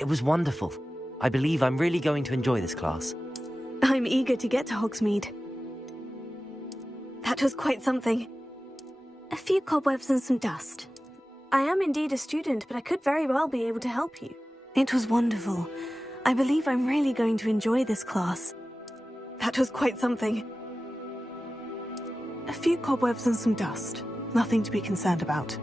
It was wonderful. I believe I'm really going to enjoy this class. I'm eager to get to Hogsmeade. That was quite something. A few cobwebs and some dust. I am indeed a student, but I could very well be able to help you. It was wonderful. I believe I'm really going to enjoy this class. That was quite something. A few cobwebs and some dust. Nothing to be concerned about.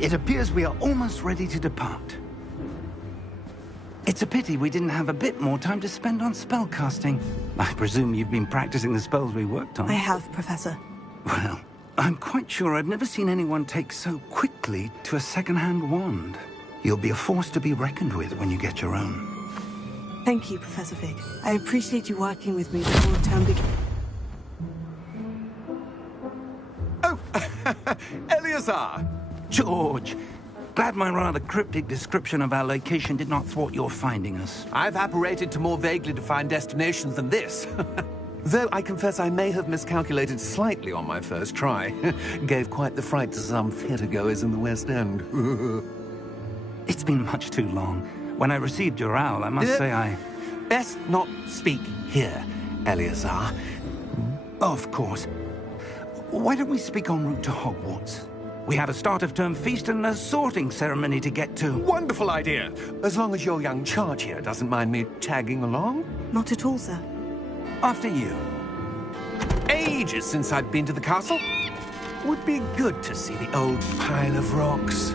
It appears we are almost ready to depart. It's a pity we didn't have a bit more time to spend on spellcasting. I presume you've been practicing the spells we worked on. I have, Professor. Well, I'm quite sure I've never seen anyone take so quickly to a second-hand wand. You'll be a force to be reckoned with when you get your own. Thank you, Professor Fig. I appreciate you working with me before the term begins. Oh, Eleazar! George, glad my rather cryptic description of our location did not thwart your finding us. I've apparated to more vaguely defined destinations than this. Though I confess I may have miscalculated slightly on my first try. Gave quite the fright to some theatergoers in the West End. It's been much too long. When I received your owl, I must say I... Best not speak here, Eleazar. Of course. Why don't we speak en route to Hogwarts? We have a start-of-term feast and a sorting ceremony to get to. Wonderful idea! As long as your young charge here doesn't mind me tagging along. Not at all, sir. After you. Ages since I've been to the castle. Would be good to see the old pile of rocks.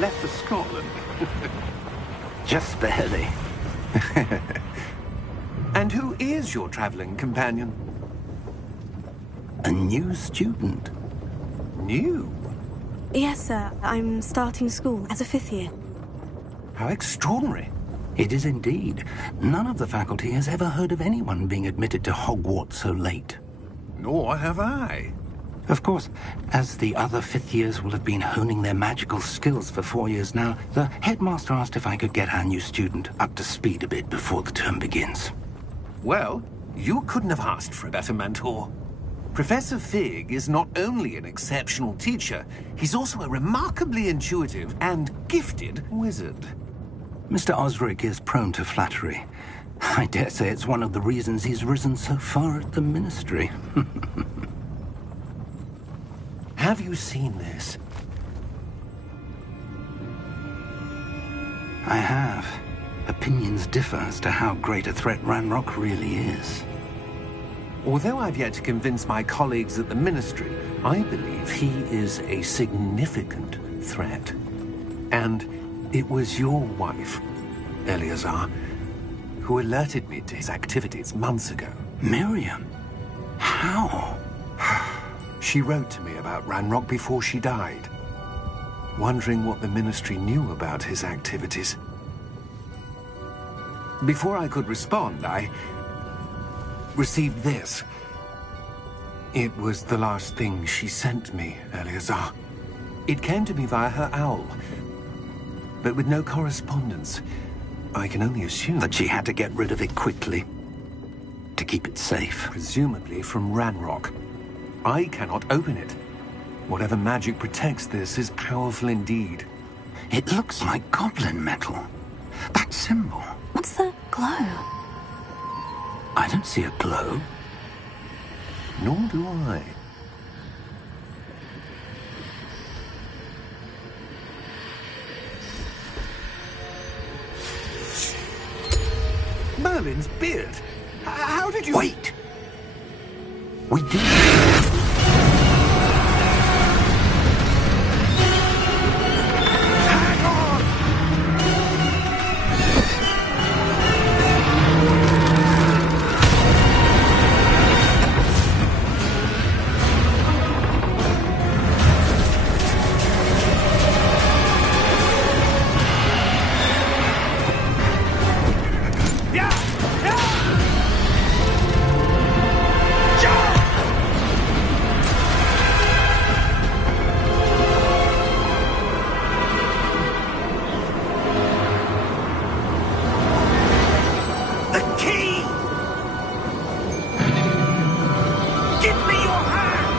left for Scotland. Just barely. And who is your traveling companion? A new student. New? Yes, sir. I'm starting school as a 5th year. How extraordinary. It is indeed. None of the faculty has ever heard of anyone being admitted to Hogwarts so late. Nor have I. Of course, as the other 5th years will have been honing their magical skills for 4 years now, the headmaster asked if I could get our new student up to speed a bit before the term begins. Well, you couldn't have asked for a better mentor. Professor Fig is not only an exceptional teacher, he's also a remarkably intuitive and gifted wizard. Mr. Osric is prone to flattery. I dare say it's one of the reasons he's risen so far at the Ministry. Have you seen this? I have. Opinions differ as to how great a threat Ranrock really is. Although I've yet to convince my colleagues at the Ministry, I believe he is a significant threat. And it was your wife, Eleazar, who alerted me to his activities months ago. Miriam? How? She wrote to me about Ranrock before she died, wondering what the Ministry knew about his activities. Before I could respond, I received this. It was the last thing she sent me, Eleazar. It came to me via her owl, but with no correspondence. I can only assume That she had to get rid of it quickly, to keep it safe. presumably from Ranrock. I cannot open it. Whatever magic protects this is powerful indeed. It looks like goblin metal. That symbol. What's the glow? I don't see a glow. Nor do I. Merlin's beard. How did you... Wait! We did. Hang on! The key! Give me your hand!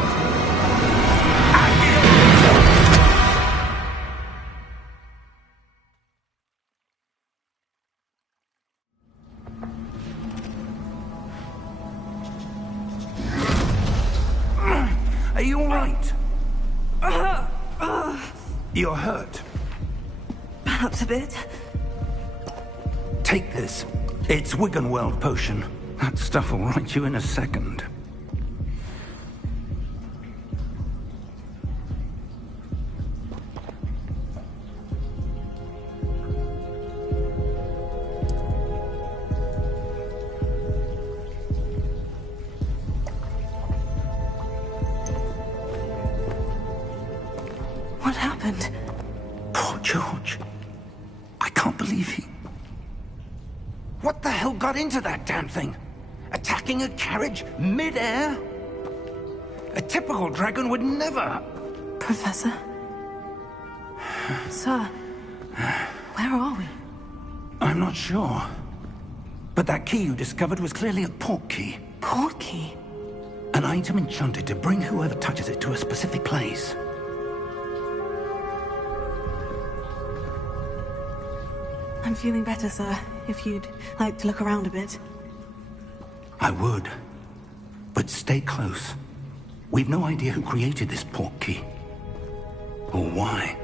Are you all right? You're hurt. Perhaps a bit. Take this. It's Wiggenweld potion. That stuff will right you in a second. What happened? Poor George. I can't believe he... What the hell got into that damn thing? Attacking a carriage mid-air? A typical dragon would never... Professor? Sir, where are we? I'm not sure. But that key you discovered was clearly a portkey. Portkey? An item enchanted to bring whoever touches it to a specific place. I'm feeling better, sir. If you'd like to look around a bit. I would. But stay close. We've no idea who created this portkey. Or why.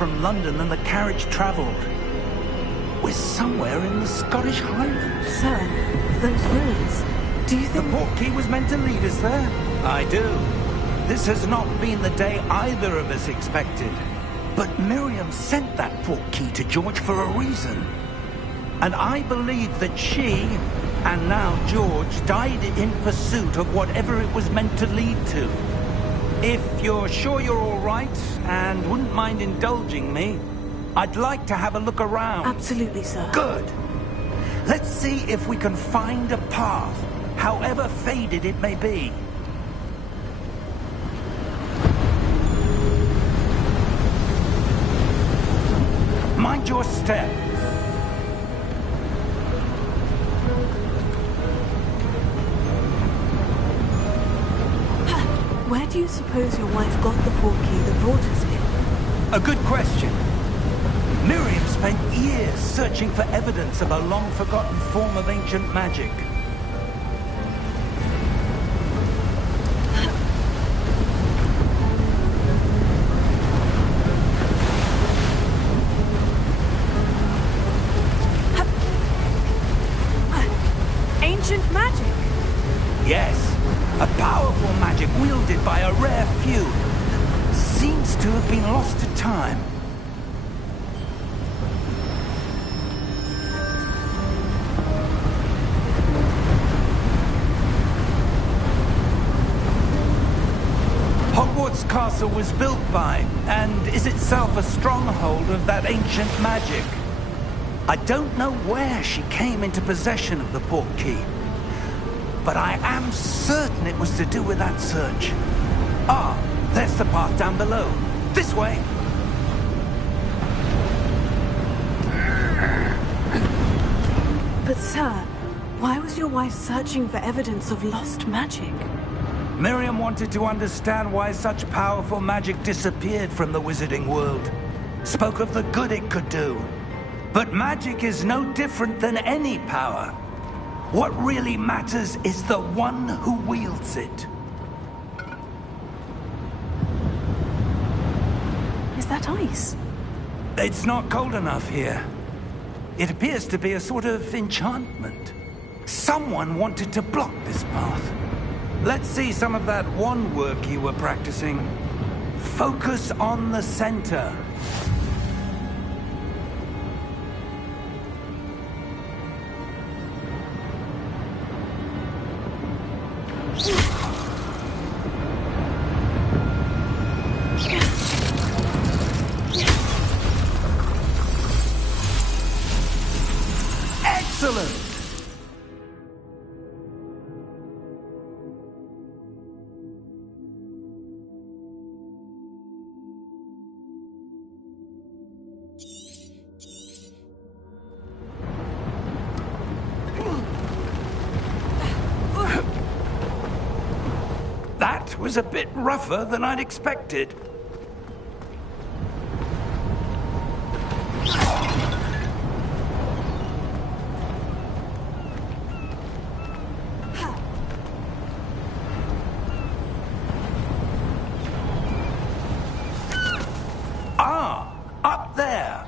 from London than the carriage travelled. We're somewhere in the Scottish Highlands. Sir, those ruins. Do you think... The Portkey was meant to lead us there? I do. This has not been the day either of us expected. But Miriam sent that Portkey to George for a reason. And I believe that she, and now George, died in pursuit of whatever it was meant to lead to. If you're sure you're all right, and wouldn't mind indulging me, I'd like to have a look around. Absolutely, sir. Good. Let's see if we can find a path, however faded it may be. Mind your step. Where do you suppose your wife got the Portkey that brought us here? A good question. Miriam spent years searching for evidence of a long-forgotten form of ancient magic. Ancient magic? Yes, a powerful magic wielded by a rare few. Seems to have been lost to time. Hogwarts Castle was built by, and is itself a stronghold of that ancient magic. I don't know where she came into possession of the Portkey, but I am certain it was to do with that search. Ah, there's the path down below. This way. But sir, why was your wife searching for evidence of lost magic? Miriam wanted to understand why such powerful magic disappeared from the wizarding world. Spoke of the good it could do. But magic is no different than any power. What really matters is the one who wields it. Is that ice? It's not cold enough here. It appears to be a sort of enchantment. Someone wanted to block this path. Let's see some of that wand work you were practicing. Focus on the center. Excellent! That was a bit rougher than I'd expected. Ah, up there.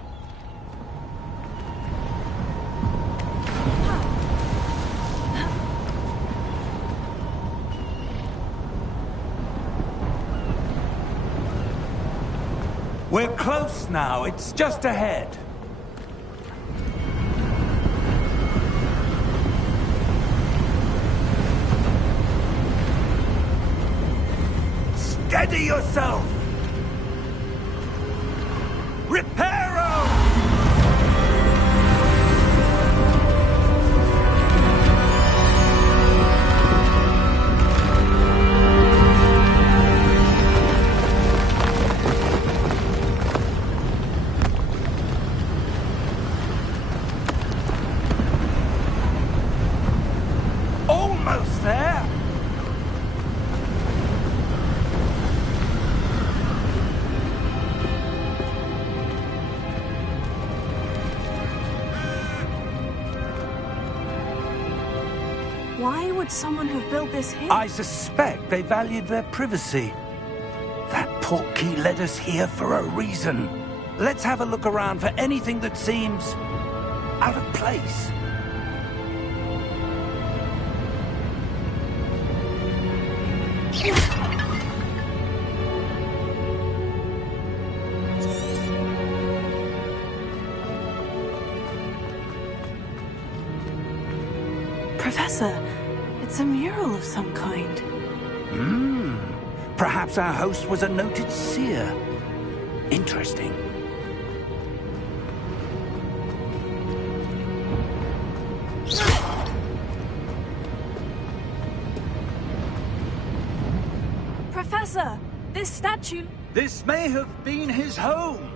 We're close now. It's just ahead. Steady yourself! Reparo! Almost there! Why would someone have built this here? I suspect they valued their privacy. That Portkey led us here for a reason. let's have a look around for anything that seems out of place. Professor, it's a mural of some kind. Perhaps our host was a noted seer. Interesting. Professor, this statue... This may have been his home.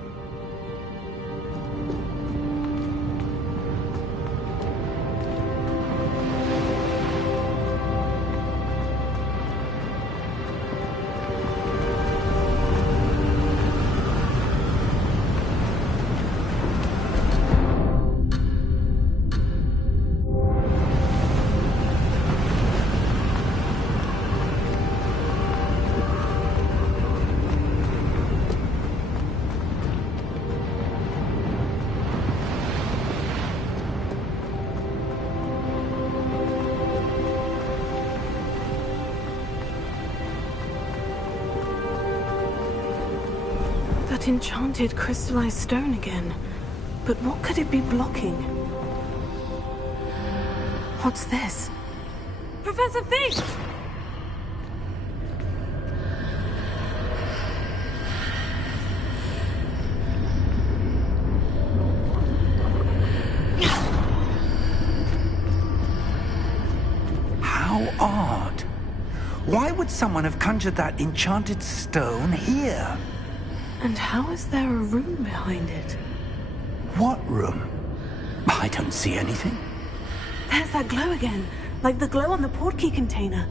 That enchanted crystallized stone again. But what could it be blocking? What's this? Professor Fig! How odd. Why would someone have conjured that enchanted stone here? And how is there a room behind it? What room? I don't see anything. There's that glow again, like the glow on the portkey container.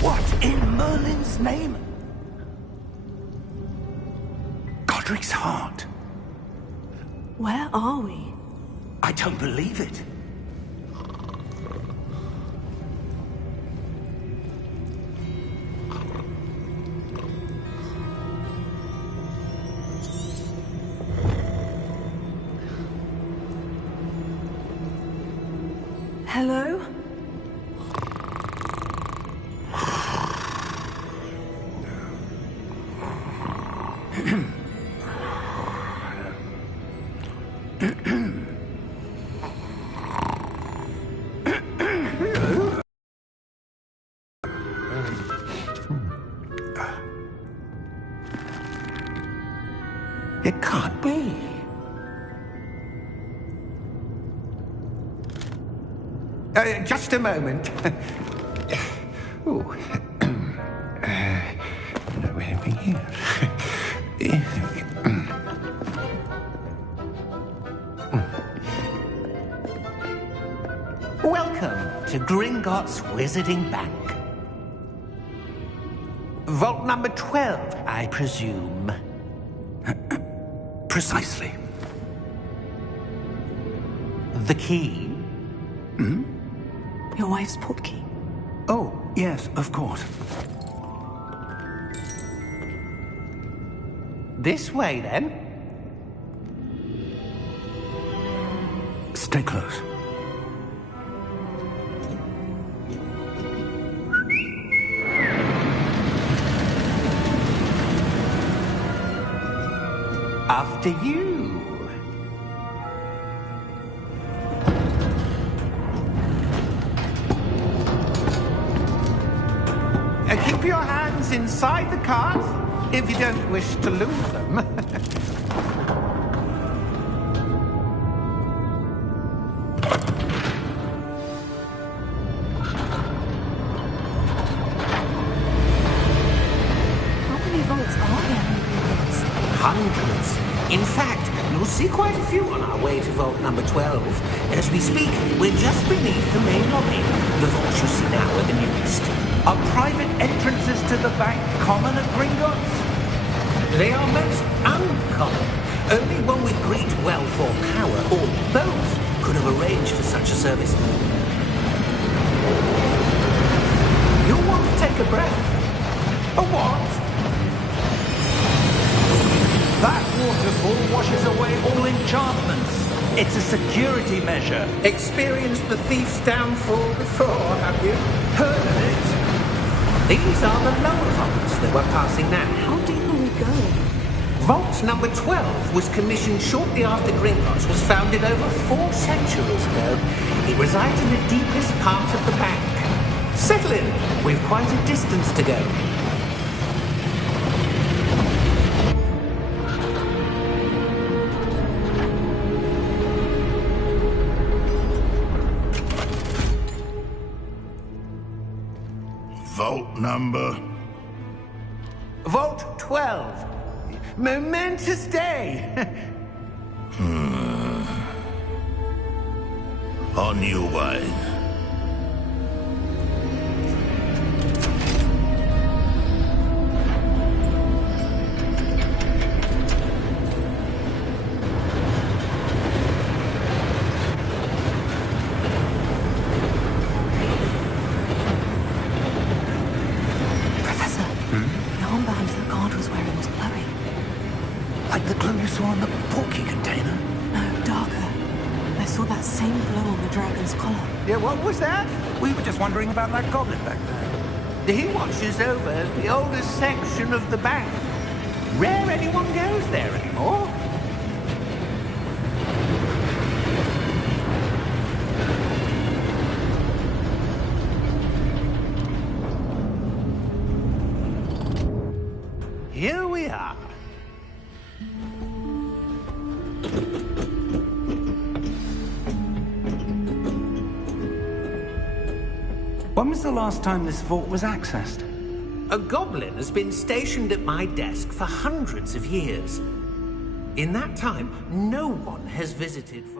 What in Merlin's name? Godric's heart. Where are we? I don't believe it. Hello? It can't be. Just a moment. Oh. Wait a minute here. Welcome to Gringotts Wizarding Bank. Vault number 12, I presume. Precisely. The key? Your wife's portkey. Oh, yes, of course. This way, then. Stay close. After you. Keep your hands inside the cart if you don't wish to lose them. How many vaults are there in Gringotts? Hundreds. In fact, you'll see quite a few on our way to vault number 12. As we speak, we're just beneath the main lobby. The vaults you see now are the newest. Are private entrances to the bank common at Gringotts? They are most uncommon. Only one with great wealth or power, or both, could have arranged for such a service. You'll want to take a breath. A what? That waterfall washes away all enchantments. It's a security measure. Experienced the thief's downfall before, have you? Heard of it? These are the lower vaults that we're passing now. How deep are we going? Vault number 12 was commissioned shortly after Gringotts was founded over 4 centuries ago. It resides in the deepest part of the bank. Settle in. We've quite a distance to go. Vault number? Vault 12. Momentous day. On your way. Professor, the armband that guard was wearing was glowing. Like the glow you saw on the porky container. No, darker. I saw that same glow on the dragon's collar. Yeah, what was that? We were just wondering about that goblin back there. He watches over the oldest section of the bank. Rare anyone goes there anymore. Here we are. When was the last time this vault was accessed? A goblin has been stationed at my desk for hundreds of years. In that time, no one has visited for...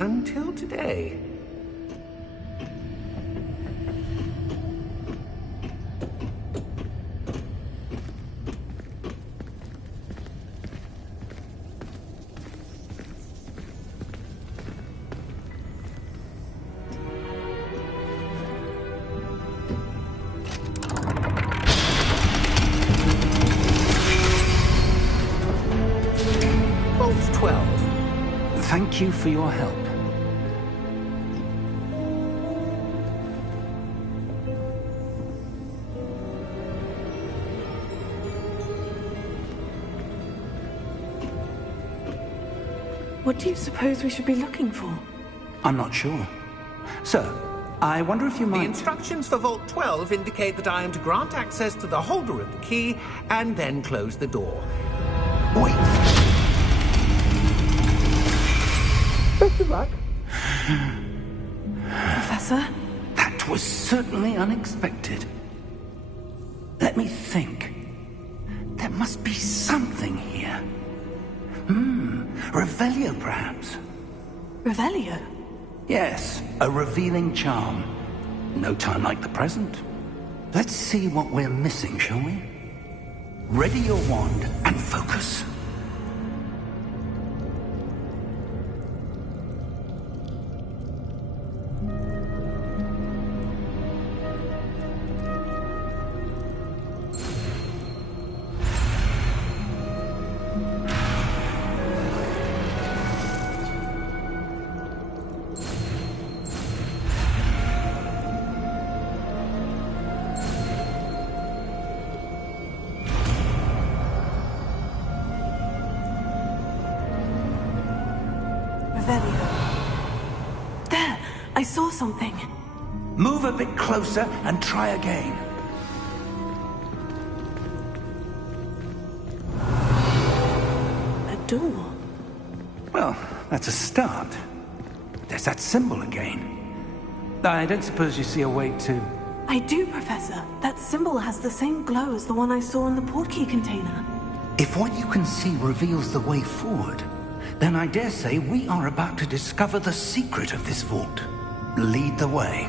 until today. Vault 12. Thank you for your help. What do you suppose we should be looking for? I'm not sure. Sir, I wonder if you The might... instructions for Vault 12 indicate that I am to grant access to the holder of the key and then close the door. Wait! Best of luck. Professor? That was certainly unexpected. Let me think. There must be something here. Revelio, perhaps? Revelio? Yes, a revealing charm. No time like the present. Let's see what we're missing, shall we? Ready your wand and focus. There! I saw something. Move a bit closer and try again. A door. Well, that's a start. There's that symbol again. I don't suppose you see a way to... I do, Professor. That symbol has the same glow as the one I saw in the portkey container. If what you can see reveals the way forward, then I dare say we are about to discover the secret of this vault. Lead the way.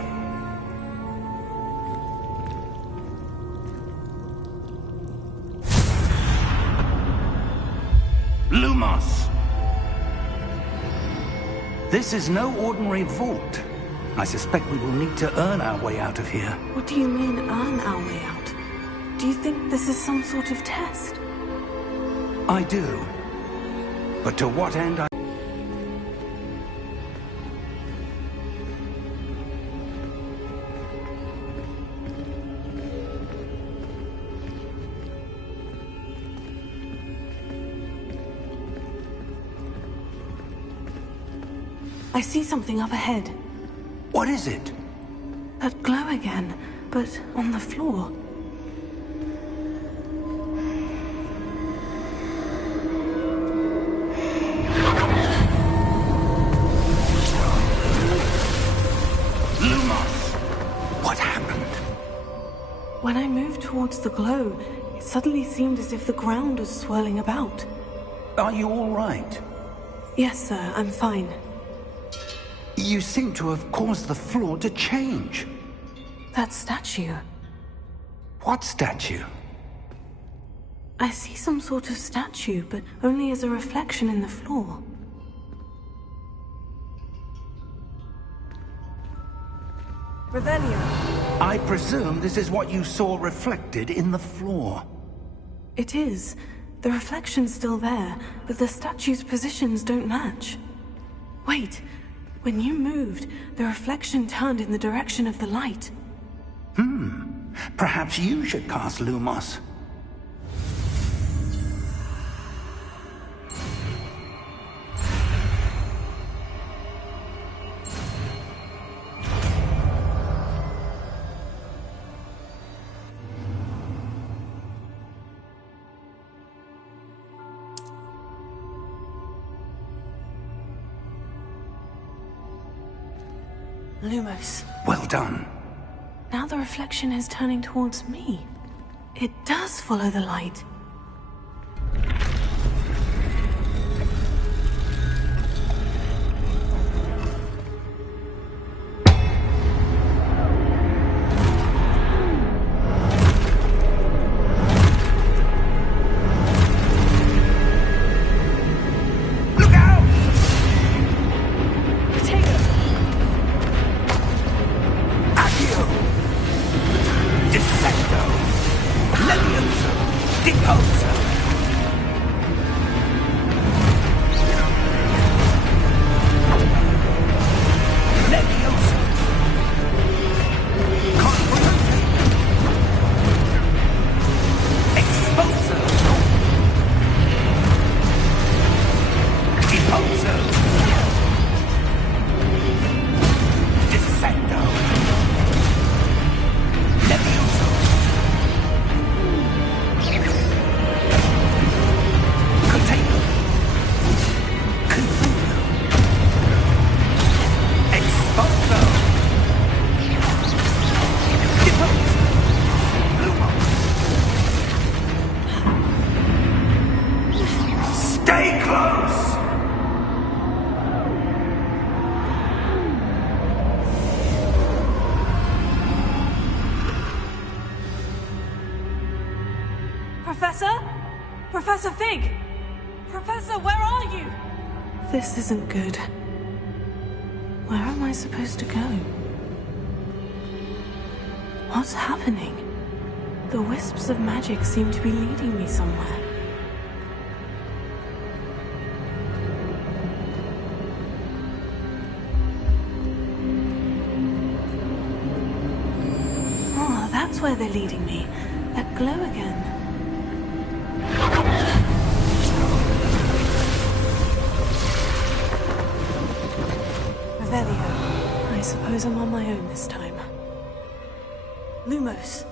Lumos! This is no ordinary vault. I suspect we will need to earn our way out of here. What do you mean, earn our way out? Do you think this is some sort of test? I do. But to what end I... I see something up ahead. What is it? That glow again, but on the floor. Lumos! What happened? When I moved towards the glow, it suddenly seemed as if the ground was swirling about. Are you all right? Yes, sir, I'm fine. You seem to have caused the floor to change. That statue. What statue? I see some sort of statue, but only as a reflection in the floor. Revelio. I presume this is what you saw reflected in the floor. It is. The reflection's still there, but the statue's positions don't match. Wait. When you moved, the reflection turned in the direction of the light. Perhaps you should cast Lumos. Lumos. Well done. Now the reflection is turning towards me. It does follow the light. Stay close! Professor? Professor Fig! Professor, where are you? This isn't good. Where am I supposed to go? What's happening? The wisps of magic seem to be leading me somewhere. Oh, that's where they're leading me. That glow again. Revelio. I suppose I'm on my own this time. Lumos.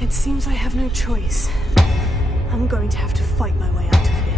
It seems I have no choice. I'm going to have to fight my way out of here.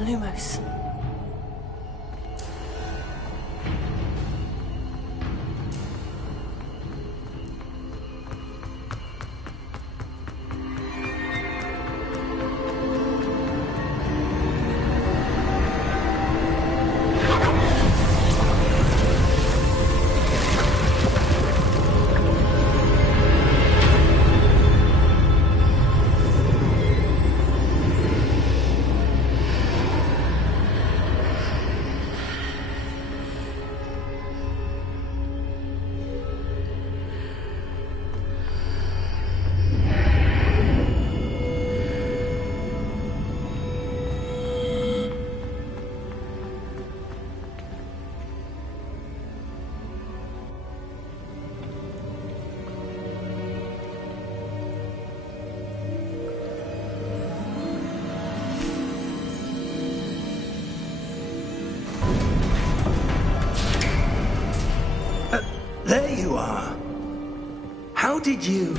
Lumos. There you are. How did you...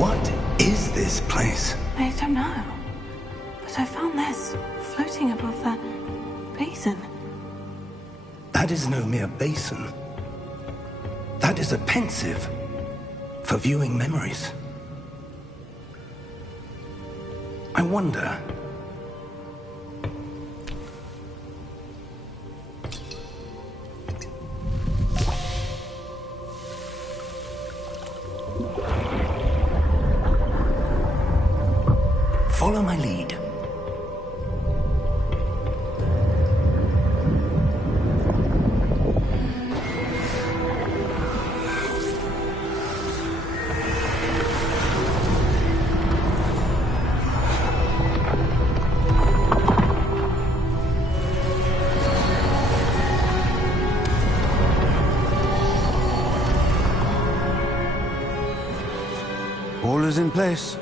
What is this place? I don't know. But I found this floating above that basin. That is no mere basin. That is a pensive for viewing memories. I wonder... Follow my lead. All is in place.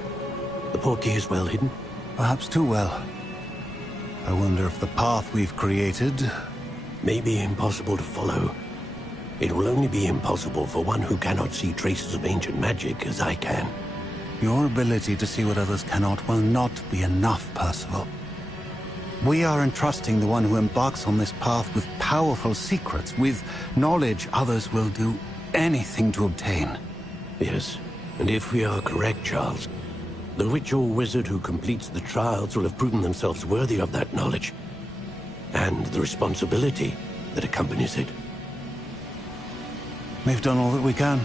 The portkey is well hidden. Perhaps too well. I wonder if the path we've created... May be impossible to follow. It will only be impossible for one who cannot see traces of ancient magic as I can. Your ability to see what others cannot will not be enough, Percival. We are entrusting the one who embarks on this path with powerful secrets, with knowledge others will do anything to obtain. Yes, and if we are correct, Charles, the witch or wizard who completes the trials will have proven themselves worthy of that knowledge, and the responsibility that accompanies it. We've done all that we can.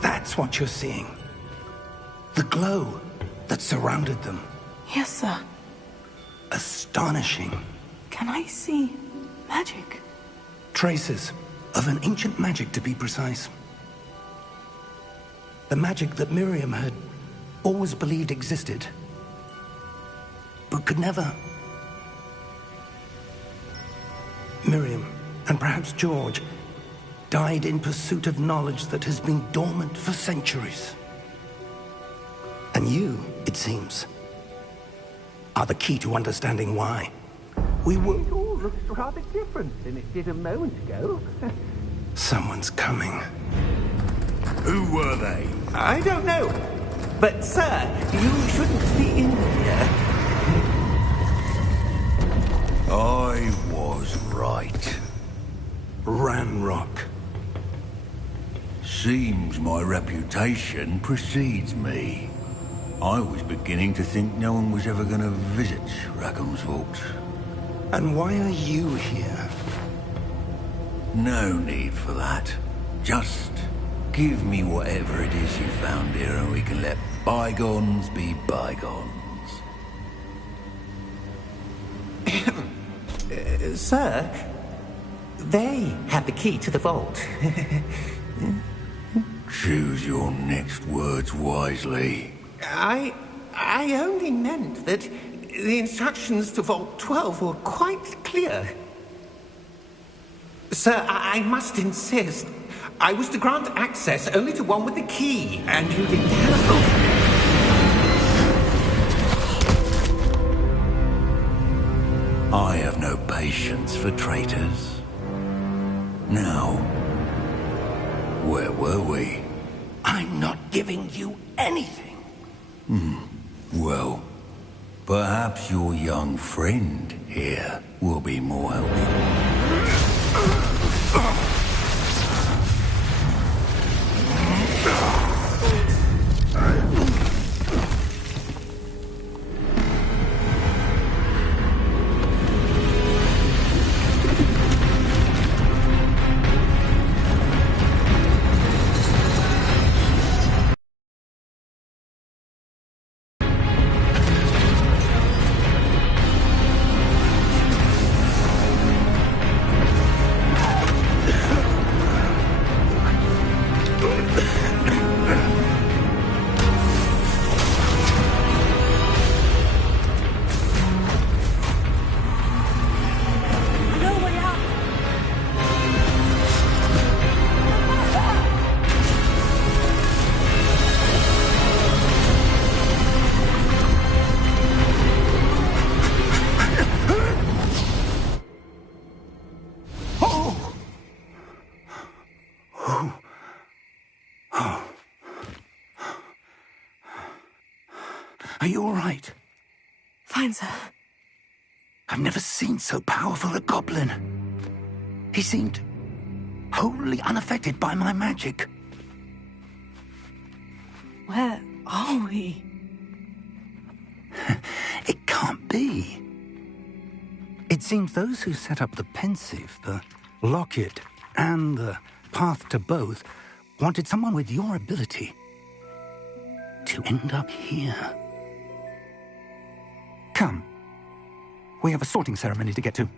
That's what you're seeing. The glow that surrounded them. Yes, sir. Astonishing. Can I see magic? Traces of an ancient magic, to be precise. The magic that Miriam had always believed existed, but could never. Miriam, and perhaps George, died in pursuit of knowledge that has been dormant for centuries. And you, it seems, are the key to understanding why. We were... It all looks rather different than it did a moment ago. Someone's coming. Who were they? I don't know. But, sir, you shouldn't be in here. I was right. Ranrock. Seems my reputation precedes me. I was beginning to think no one was ever going to visit Rackham's Vault. And why are you here? No need for that. Just give me whatever it is you found here and we can let bygones be bygones. Sir, they have the key to the vault. Choose your next words wisely. I only meant that the instructions to Vault 12 were quite clear. Sir, I must insist. I was to grant access only to one with the key, and you didn't have... I have no patience for traitors. Now, where were we? I'm not giving you anything. Well, perhaps your young friend here will be more helpful. Are you all right? Fine, sir. I've never seen so powerful a goblin. He seemed wholly unaffected by my magic. Where are we? It can't be. It seems those who set up the Pensieve, the Locket, and the Path to Both wanted someone with your ability to end up here. Come. We have a sorting ceremony to get to.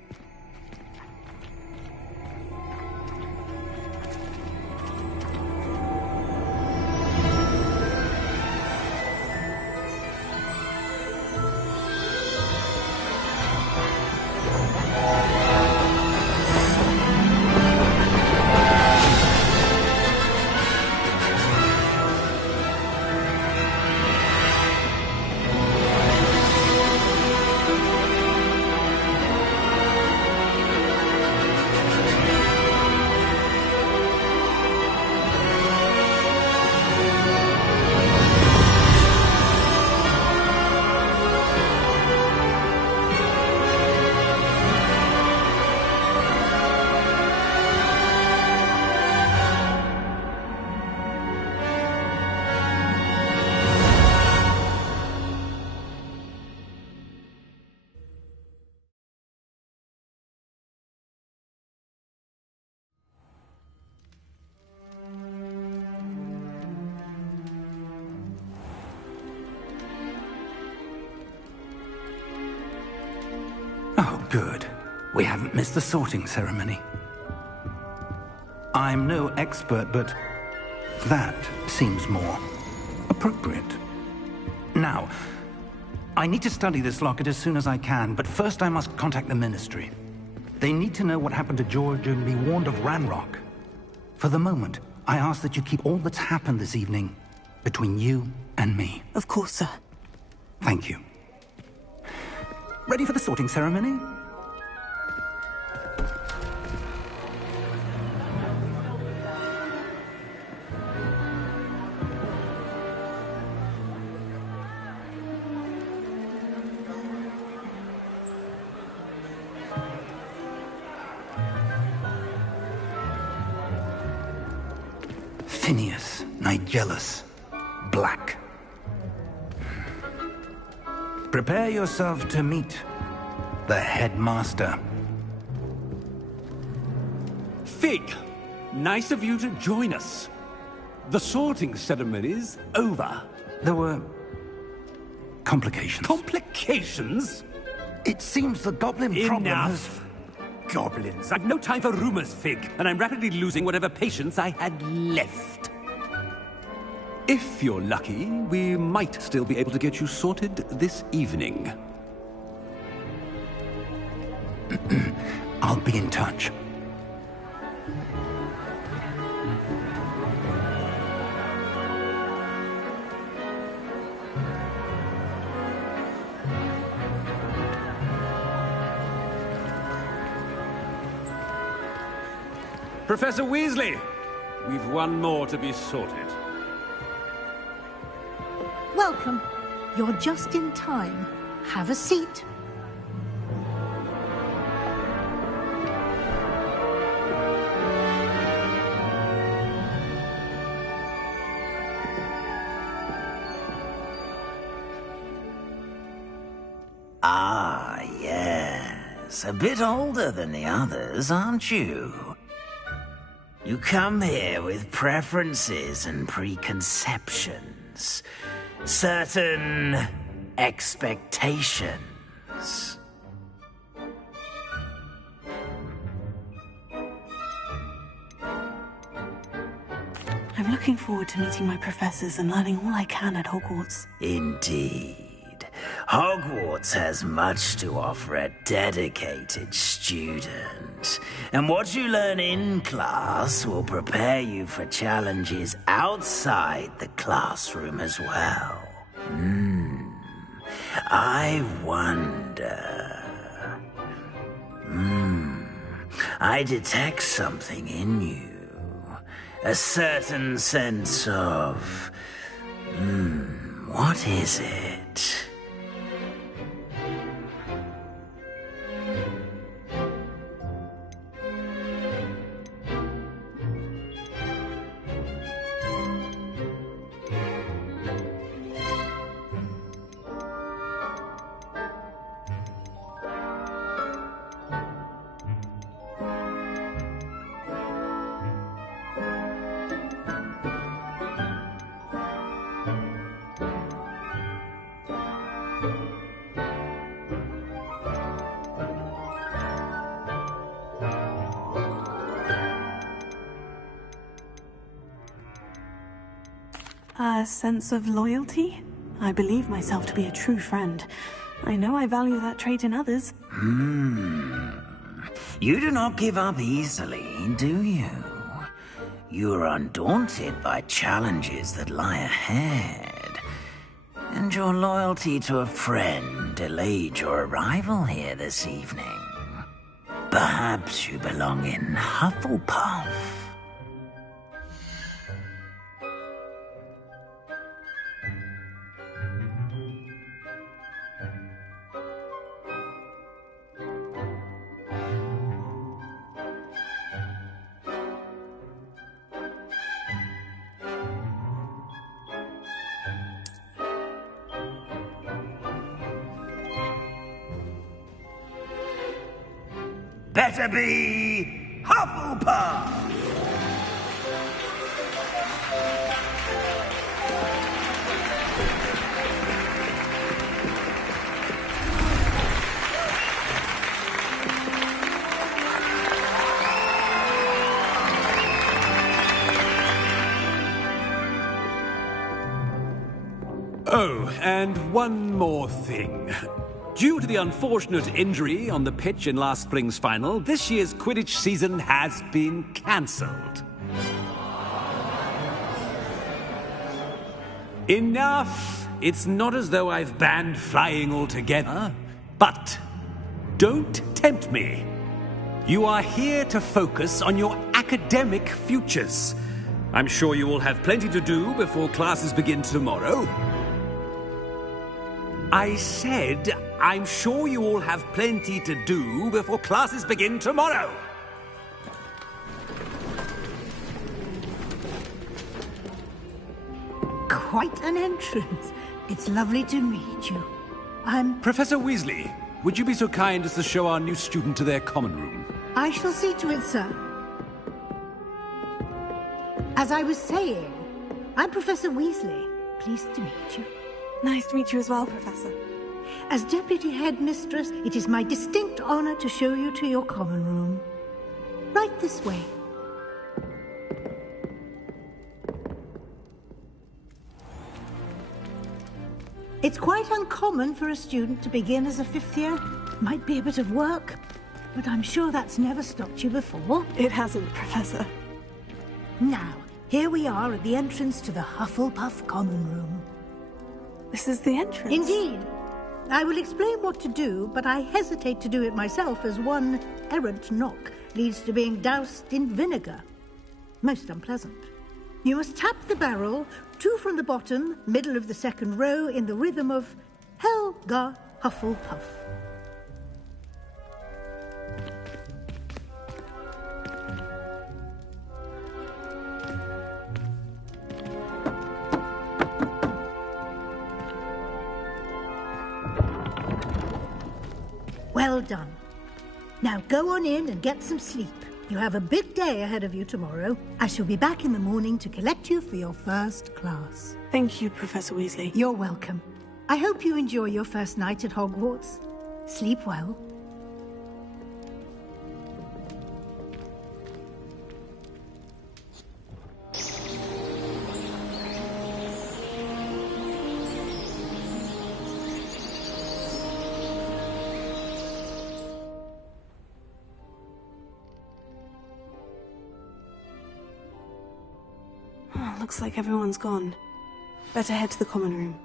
good. We haven't missed the sorting ceremony. I'm no expert, but that seems more appropriate. Now, I need to study this locket as soon as I can, but first I must contact the Ministry. They need to know what happened to George and be warned of Ranrock. For the moment, I ask that you keep all that's happened this evening between you and me. Of course, sir. Thank you. Ready for the sorting ceremony? Phineas Nigellus Black. Prepare yourself to meet the headmaster. Fig, nice of you to join us. The sorting ceremony's over. There were complications. Complications? It seems the goblin problem has... Enough. Goblins. I've no time for rumors, Fig, and I'm rapidly losing whatever patience I had left. If you're lucky, we might still be able to get you sorted this evening. I'll be in touch. Professor Weasley, we've one more to be sorted. Welcome. You're just in time. Have a seat. Ah, yes. A bit older than the others, aren't you? You come here with preferences and preconceptions. Certain expectations. I'm looking forward to meeting my professors and learning all I can at Hogwarts. Indeed. Hogwarts has much to offer a dedicated student. And what you learn in class will prepare you for challenges outside the classroom as well. I wonder... I detect something in you. A certain sense of... what is it? A sense of loyalty? I believe myself to be a true friend. I know I value that trait in others. You do not give up easily, do you? You are undaunted by challenges that lie ahead. And your loyalty to a friend delayed your arrival here this evening. Perhaps you belong in Hufflepuff. Better be Hufflepuff! Oh, and one more thing. Due to the unfortunate injury on the pitch in last spring's final, this year's Quidditch season has been cancelled. Enough! It's not as though I've banned flying altogether. But don't tempt me. You are here to focus on your academic futures. I'm sure you will have plenty to do before classes begin tomorrow. I said, I'm sure you all have plenty to do before classes begin tomorrow. Quite an entrance. It's lovely to meet you. I'm... Professor Weasley, would you be so kind as to show our new student to their common room? I shall see to it, sir. As I was saying, I'm Professor Weasley. Pleased to meet you. Nice to meet you as well, Professor. As Deputy Headmistress, it is my distinct honor to show you to your common room. Right this way. It's quite uncommon for a student to begin as a fifth year. Might be a bit of work, but I'm sure that's never stopped you before. It hasn't, Professor. Now, here we are at the entrance to the Hufflepuff Common Room. This is the entrance? Indeed. I will explain what to do, but I hesitate to do it myself as one errant knock leads to being doused in vinegar. Most unpleasant. You must tap the barrel, 2 from the bottom, middle of the second row, in the rhythm of Helga Hufflepuff. Well done. Now go on in and get some sleep. You have a big day ahead of you tomorrow. I shall be back in the morning to collect you for your first class. Thank you, Professor Weasley. You're welcome. I hope you enjoy your first night at Hogwarts. Sleep well. Looks like everyone's gone. Better head to the common room.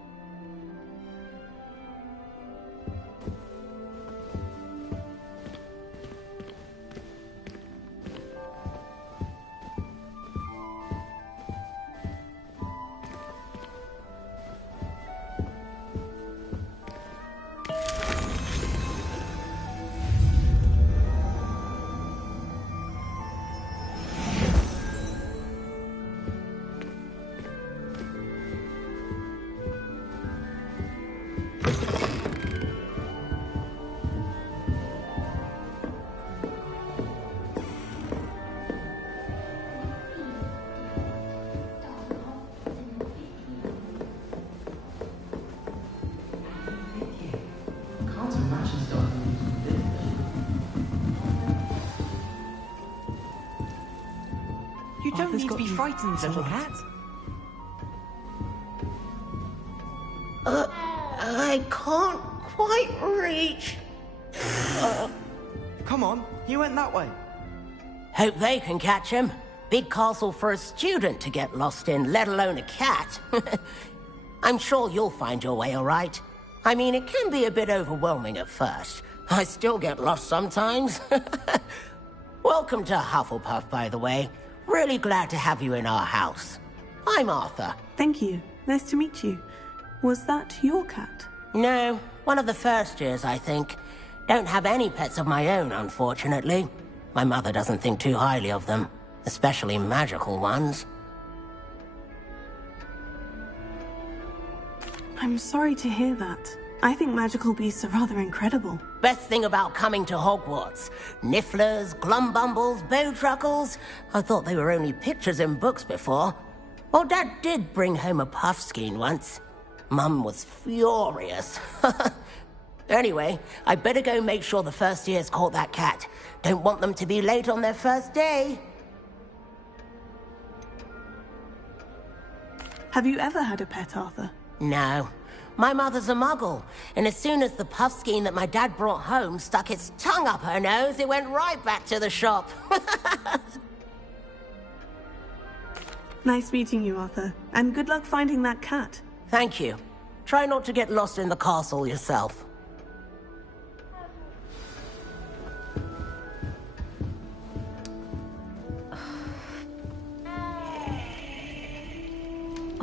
You don't need to be frightened, little cat. I can't quite reach. Come on, you went that way. Hope they can catch him. Big castle for a student to get lost in, let alone a cat. I'm sure you'll find your way all right. I mean, it can be a bit overwhelming at first. I still get lost sometimes. Welcome to Hufflepuff, by the way. Really glad to have you in our house. I'm Arthur. Thank you. Nice to meet you. Was that your cat? No, one of the first years, I think. Don't have any pets of my own, unfortunately. My mother doesn't think too highly of them, especially magical ones. I'm sorry to hear that. I think magical beasts are rather incredible. Best thing about coming to Hogwarts. Nifflers, Glumbumbles, Bowtruckles. I thought they were only pictures in books before. Well, Dad did bring home a Puffskein once. Mum was furious. Anyway, I better go make sure the first years caught that cat. Don't want them to be late on their first day. Have you ever had a pet, Arthur? No. My mother's a muggle, and as soon as the puffskein that my dad brought home stuck its tongue up her nose, it went right back to the shop. Nice meeting you, Arthur. And good luck finding that cat. Thank you. Try not to get lost in the castle yourself.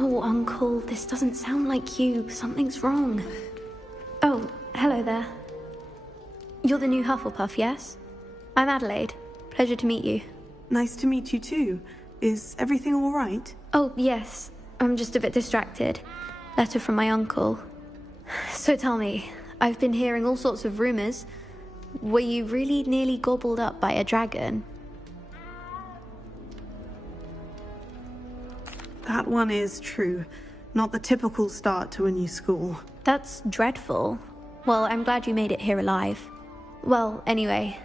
Oh, Uncle, this doesn't sound like you. Something's wrong. Oh, hello there. You're the new Hufflepuff, yes? I'm Adelaide. Pleasure to meet you. Nice to meet you too. Is everything all right? Oh, yes. I'm just a bit distracted. Letter from my uncle. So tell me, I've been hearing all sorts of rumors. Were you really nearly gobbled up by a dragon? That one is true. Not the typical start to a new school. That's dreadful. Well, I'm glad you made it here alive. Well, anyway,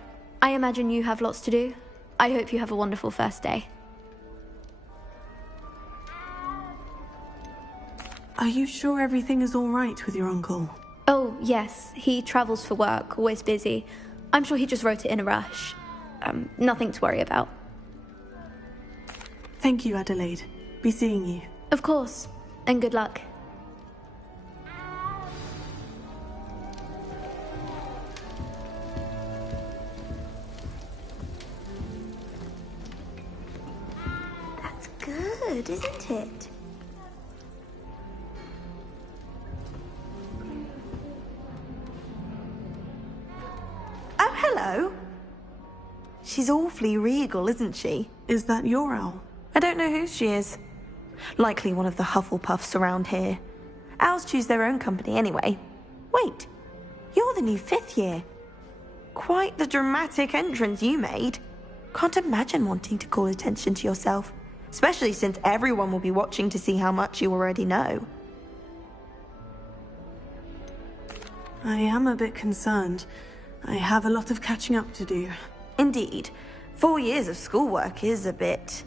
I imagine you have lots to do. I hope you have a wonderful first day. Are you sure everything is all right with your uncle? Oh, yes. He travels for work, always busy. I'm sure he just wrote it in a rush. Nothing to worry about. Thank you, Adelaide. Be seeing you. Of course. And good luck. That's good, isn't it? Oh, hello. She's awfully regal, isn't she? Is that your owl? I don't know who she is. Likely one of the Hufflepuffs around here. Owls choose their own company anyway. Wait, you're the new 5th year. Quite the dramatic entrance you made. Can't imagine wanting to call attention to yourself, especially since everyone will be watching to see how much you already know. I am a bit concerned. I have a lot of catching up to do. Indeed. 4 years of schoolwork is a bit...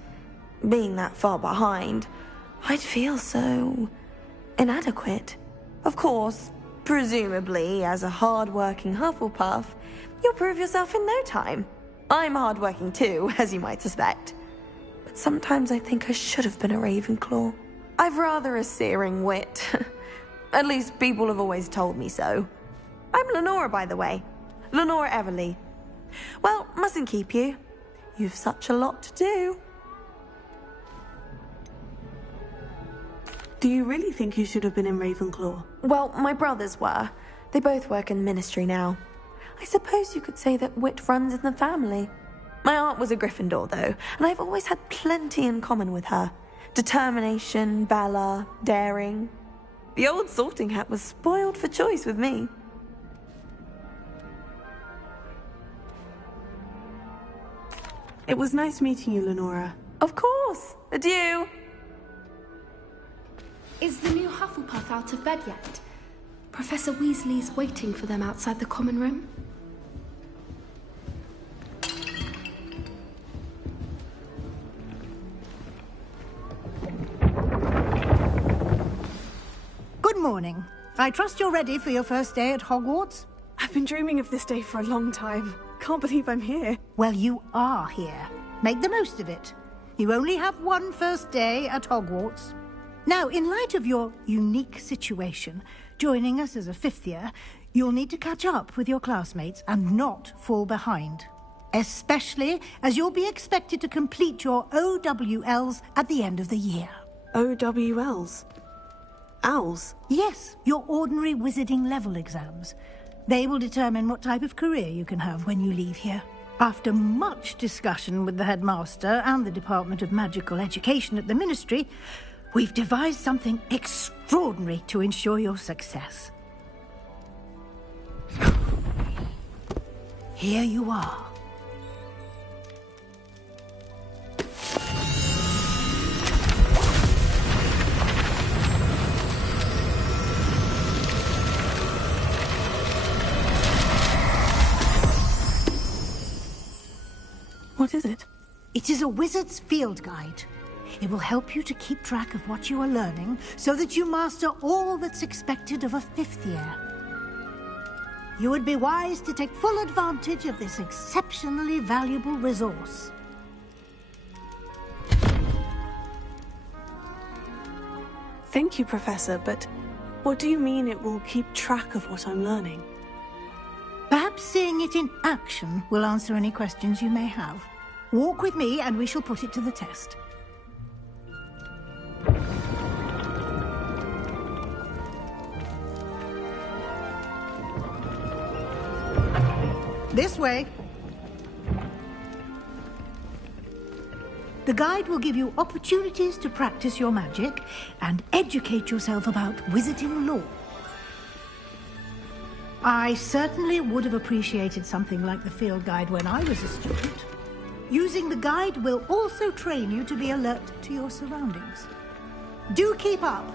Being that far behind, I'd feel so... inadequate. Of course, presumably, as a hard-working Hufflepuff, you'll prove yourself in no time. I'm hard-working too, as you might suspect. But sometimes I think I should have been a Ravenclaw. I've rather a searing wit. At least people have always told me so. I'm Lenora, by the way. Lenora Everly. Well, mustn't keep you. You've such a lot to do. Do you really think you should have been in Ravenclaw? Well, my brothers were. They both work in the Ministry now. I suppose you could say that wit runs in the family. My aunt was a Gryffindor, though, and I've always had plenty in common with her. Determination, valor, daring. The old sorting hat was spoiled for choice with me. It was nice meeting you, Lenora. Of course. Adieu. Is the new Hufflepuff out of bed yet? Professor Weasley's waiting for them outside the common room. Good morning. I trust you're ready for your first day at Hogwarts? I've been dreaming of this day for a long time. Can't believe I'm here. Well, you are here. Make the most of it. You only have one first day at Hogwarts. Now, in light of your unique situation, joining us as a 5th year, you'll need to catch up with your classmates and not fall behind. Especially as you'll be expected to complete your OWLs at the end of the year. OWLs? Owls? Yes, your ordinary wizarding level exams. They will determine what type of career you can have when you leave here. After much discussion with the headmaster and the Department of Magical Education at the Ministry, we've devised something extraordinary to ensure your success. Here you are. What is it? It is a wizard's field guide. It will help you to keep track of what you are learning so that you master all that's expected of a 5th year. You would be wise to take full advantage of this exceptionally valuable resource. Thank you, Professor, but what do you mean it will keep track of what I'm learning? Perhaps seeing it in action will answer any questions you may have. Walk with me and we shall put it to the test. This way. The guide will give you opportunities to practice your magic and educate yourself about wizarding lore. I certainly would have appreciated something like the field guide when I was a student. Using the guide will also train you to be alert to your surroundings. Do keep up!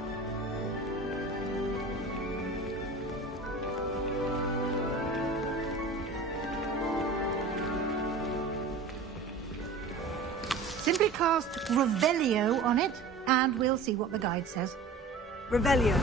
Simply cast Revelio on it, and we'll see what the guide says. Revelio.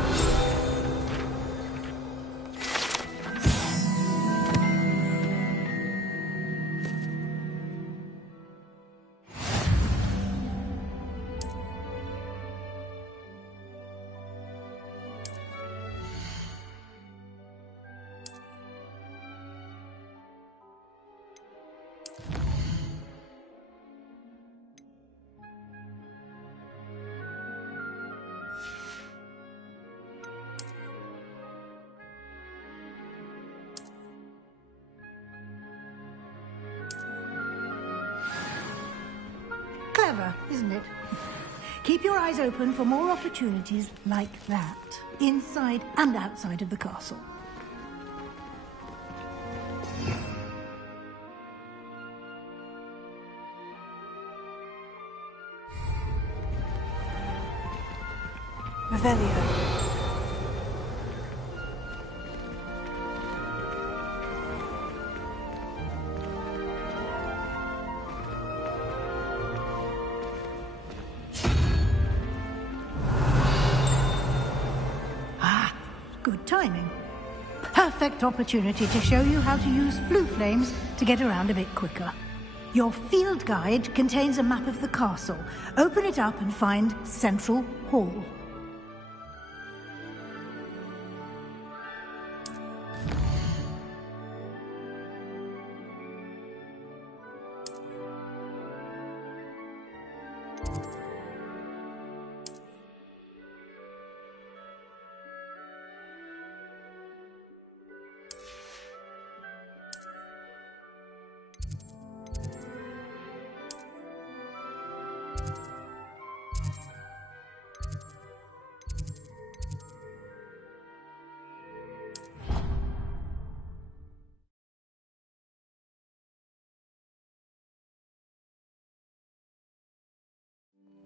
Clever, isn't it? Keep your eyes open for more opportunities like that, inside and outside of the castle. Revelio. Good timing. Perfect opportunity to show you how to use flue flames to get around a bit quicker. Your field guide contains a map of the castle. Open it up and find Central Hall.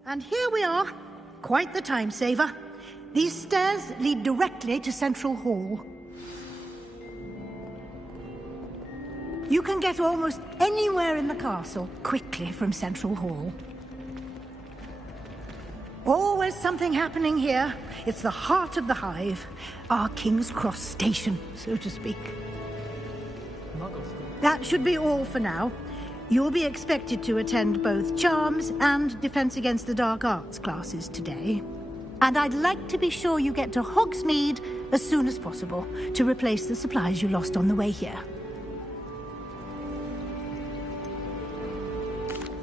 And here we are. Quite the time saver. These stairs lead directly to Central Hall. You can get almost anywhere in the castle quickly from Central Hall. Always something happening here. It's the heart of the Hive. Our King's Cross station, so to speak. That should be all for now. You'll be expected to attend both Charms and Defense Against the Dark Arts classes today. And I'd like to be sure you get to Hogsmeade as soon as possible to replace the supplies you lost on the way here.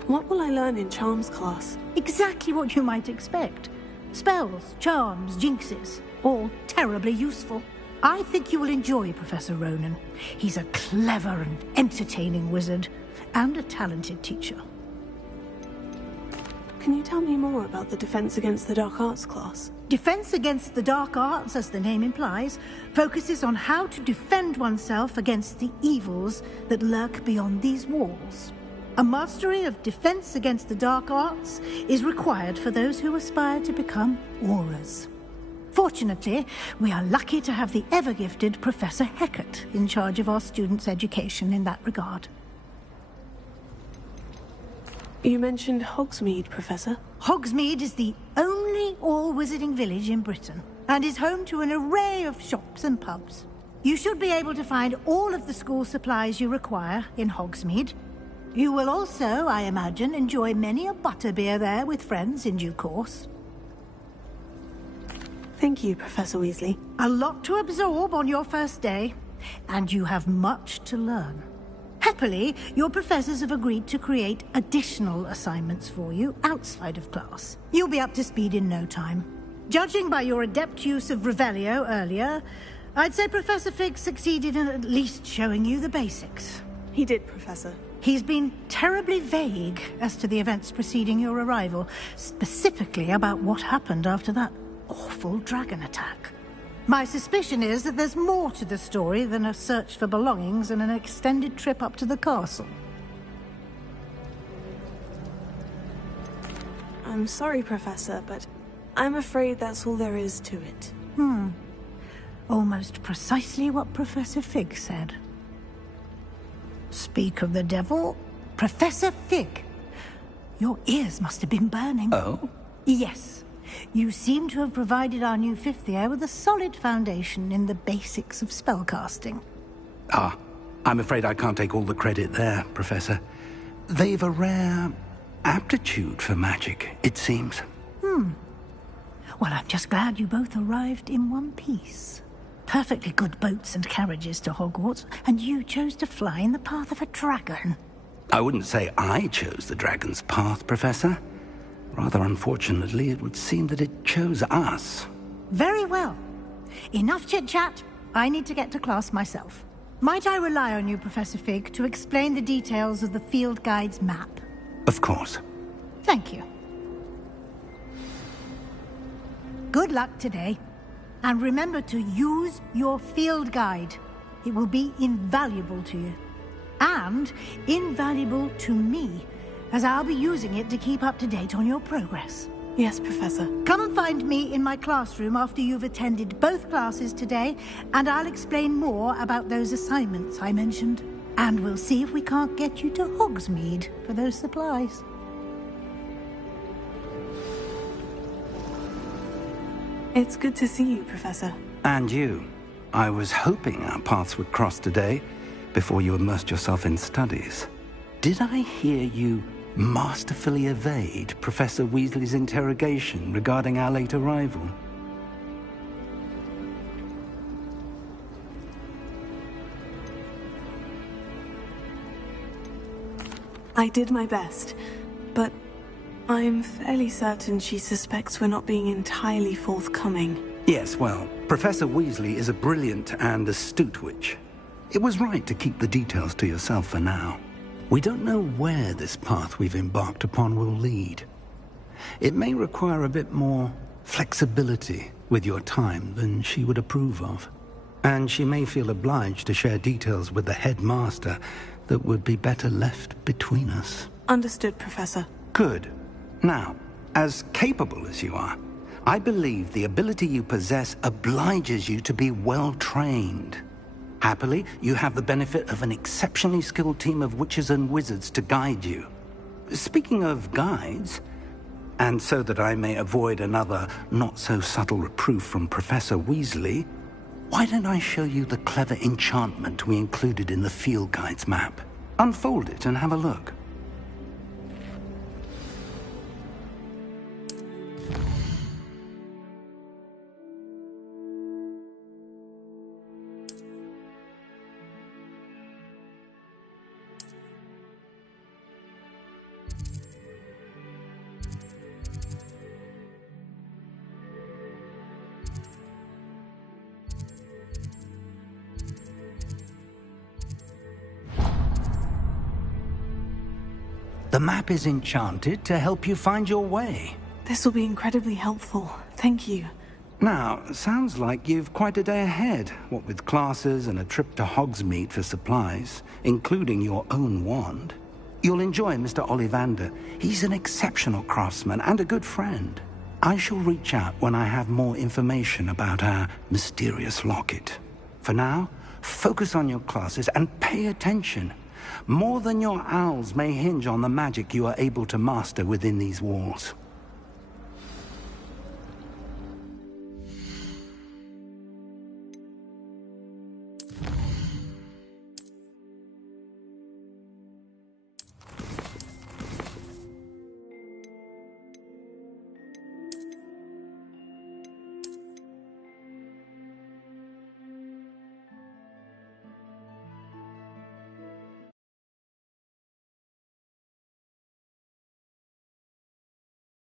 What will I learn in Charms class? Exactly what you might expect. Spells, charms, jinxes, all terribly useful. I think you will enjoy Professor Ronen. He's a clever and entertaining wizard, and a talented teacher. Can you tell me more about the Defense Against the Dark Arts class? Defense Against the Dark Arts, as the name implies, focuses on how to defend oneself against the evils that lurk beyond these walls. A mastery of Defense Against the Dark Arts is required for those who aspire to become Aurors. Fortunately, we are lucky to have the ever-gifted Professor Hecat in charge of our students' education in that regard. You mentioned Hogsmeade, Professor. Hogsmeade is the only all-wizarding village in Britain, and is home to an array of shops and pubs. You should be able to find all of the school supplies you require in Hogsmeade. You will also, I imagine, enjoy many a butterbeer there with friends in due course. Thank you, Professor Weasley. A lot to absorb on your first day, and you have much to learn. Happily, your professors have agreed to create additional assignments for you outside of class. You'll be up to speed in no time. Judging by your adept use of Revelio earlier, I'd say Professor Fig succeeded in at least showing you the basics. He did, Professor. He's been terribly vague as to the events preceding your arrival, specifically about what happened after that awful dragon attack. My suspicion is that there's more to the story than a search for belongings and an extended trip up to the castle. I'm sorry, Professor, but I'm afraid that's all there is to it. Almost precisely what Professor Fig said. Speak of the devil, Professor Fig. Your ears must have been burning. Oh? Yes. You seem to have provided our new fifth year with a solid foundation in the basics of spellcasting. Ah, I'm afraid I can't take all the credit there, Professor. They've a rare aptitude for magic, it seems. Well, I'm just glad you both arrived in one piece. Perfectly good boats and carriages to Hogwarts, and you chose to fly in the path of a dragon. I wouldn't say I chose the dragon's path, Professor. Rather unfortunately, it would seem that it chose us. Very well. Enough chit-chat. I need to get to class myself. Might I rely on you, Professor Fig, to explain the details of the field guide's map? Of course. Thank you. Good luck today. And remember to use your field guide. It will be invaluable to you. And invaluable to me, as I'll be using it to keep up to date on your progress. Yes, Professor. Come and find me in my classroom after you've attended both classes today, and I'll explain more about those assignments I mentioned. And we'll see if we can't get you to Hogsmeade for those supplies. It's good to see you, Professor. And you. I was hoping our paths would cross today, before you immersed yourself in studies. Did I hear you masterfully evade Professor Weasley's interrogation regarding our late arrival? I did my best, but I'm fairly certain she suspects we're not being entirely forthcoming. Yes, well, Professor Weasley is a brilliant and astute witch. It was right to keep the details to yourself for now. We don't know where this path we've embarked upon will lead. It may require a bit more flexibility with your time than she would approve of. And she may feel obliged to share details with the headmaster that would be better left between us. Understood, Professor. Good. Now, as capable as you are, I believe the ability you possess obliges you to be well trained. Happily, you have the benefit of an exceptionally skilled team of witches and wizards to guide you. Speaking of guides, and so that I may avoid another not-so-subtle reproof from Professor Weasley, why don't I show you the clever enchantment we included in the field guide's map? Unfold it and have a look. The map is enchanted to help you find your way. This will be incredibly helpful. Thank you. Now, sounds like you've quite a day ahead, what with classes and a trip to Hogsmeade for supplies, including your own wand. You'll enjoy Mr. Ollivander. He's an exceptional craftsman and a good friend. I shall reach out when I have more information about our mysterious locket. For now, focus on your classes and pay attention. More than your owls may hinge on the magic you are able to master within these walls.